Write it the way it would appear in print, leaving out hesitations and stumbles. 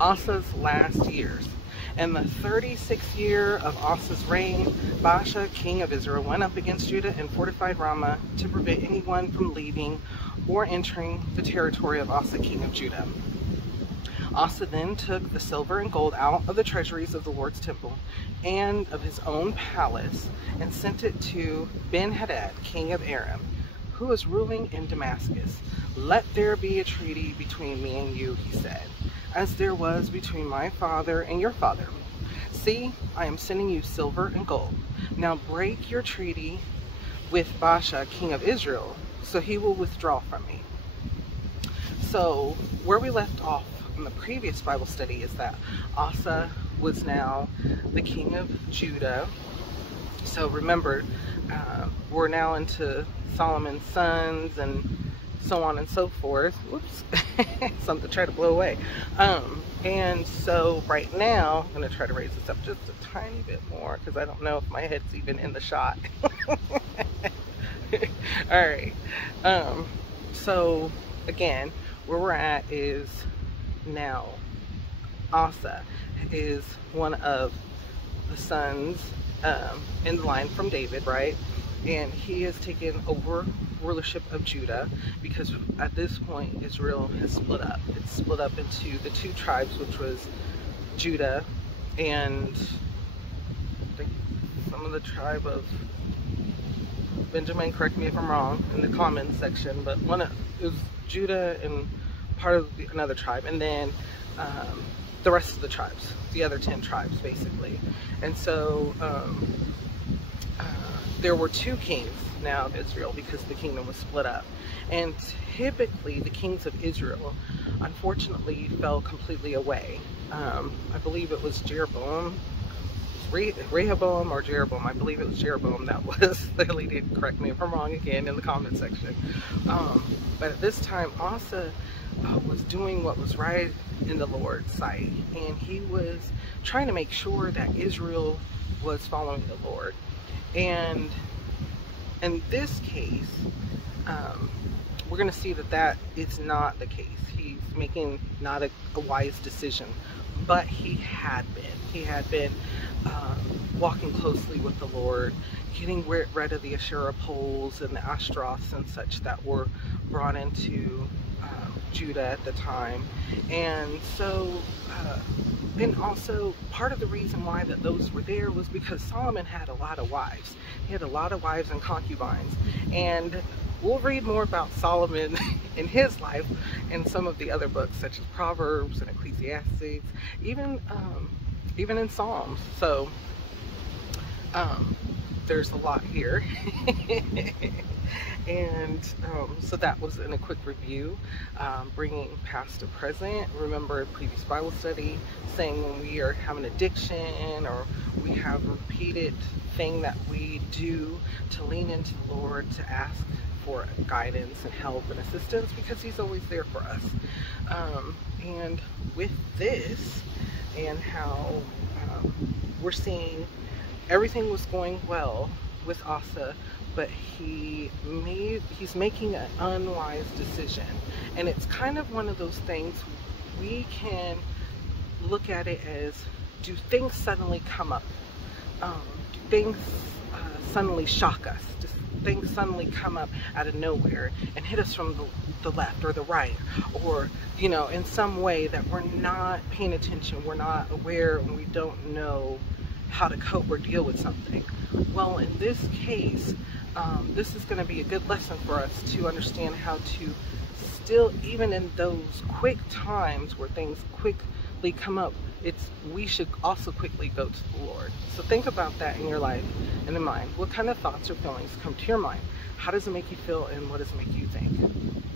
Asa's last years. In the 36th year of Asa's reign, Baasha, king of Israel, went up against Judah and fortified Ramah to prevent anyone from leaving or entering the territory of Asa, king of Judah. Asa then took the silver and gold out of the treasuries of the Lord's temple and of his own palace and sent it to Ben-Hadad, king of Aram, who was ruling in Damascus. "Let there be a treaty between me and you," he said, "as there was between my father and your father. See, I am sending you silver and gold. Now break your treaty with Baasha, king of Israel, so he will withdraw from me." So where we left off in the previous Bible study is that Asa was now the king of Judah. So remember, we're now into Solomon's sons and so on and so forth. Whoops, something to try to blow away. And so right now, I'm going to try to raise this up just a tiny bit more because I don't know if my head's even in the shot. Alright, so again, where we're at is now Asa is one of the sons in the line from David, right? And he has taken over rulership of Judah because at this point Israel has split up. It's split up into the two tribes, which was Judah and I think some of the tribe of Benjamin, correct me if I'm wrong in the comments section, but it was Judah and part of another tribe, and then the rest of the tribes, the other 10 tribes basically. And so there were two kings now of Israel because the kingdom was split up. And typically the kings of Israel unfortunately fell completely away. I believe it was Jeroboam, Rehoboam or Jeroboam. I believe it was Jeroboam that was the leader. Correct me if I'm wrong again in the comment section. But at this time Asa was doing what was right in the Lord's sight, and he was trying to make sure that Israel was following the Lord. And in this case, we're going to see that is not the case. He's making not a wise decision, but he had been walking closely with the Lord, getting rid of the Asherah poles and the Ashtaroths and such that were brought into Judah at the time. And so and also part of the reason why that those were there was because Solomon had a lot of wives. He had a lot of wives and concubines, and we'll read more about Solomon in his life in some of the other books such as Proverbs and Ecclesiastes, even in Psalms. So there's a lot here. And so that was in a quick review, bringing past to present. Remember previous Bible study saying when we are having addiction or we have a repeated thing that we do, to lean into the Lord, to ask for guidance and help and assistance, because he's always there for us. And with this and how we're seeing everything was going well with Asa, but he's making an unwise decision. And it's kind of one of those things we can look at it as, do things suddenly come up? Do things suddenly shock us? Do things suddenly come up out of nowhere and hit us from the left or the right, or you know, in some way that we're not paying attention, we're not aware, and we don't know how to cope or deal with something? Well, in this case, this is going to be a good lesson for us to understand how to still, even in those quick times where things quickly come up, we should also quickly go to the Lord. So think about that in your life and in mind. What kind of thoughts or feelings come to your mind? How does it make you feel, and what does it make you think?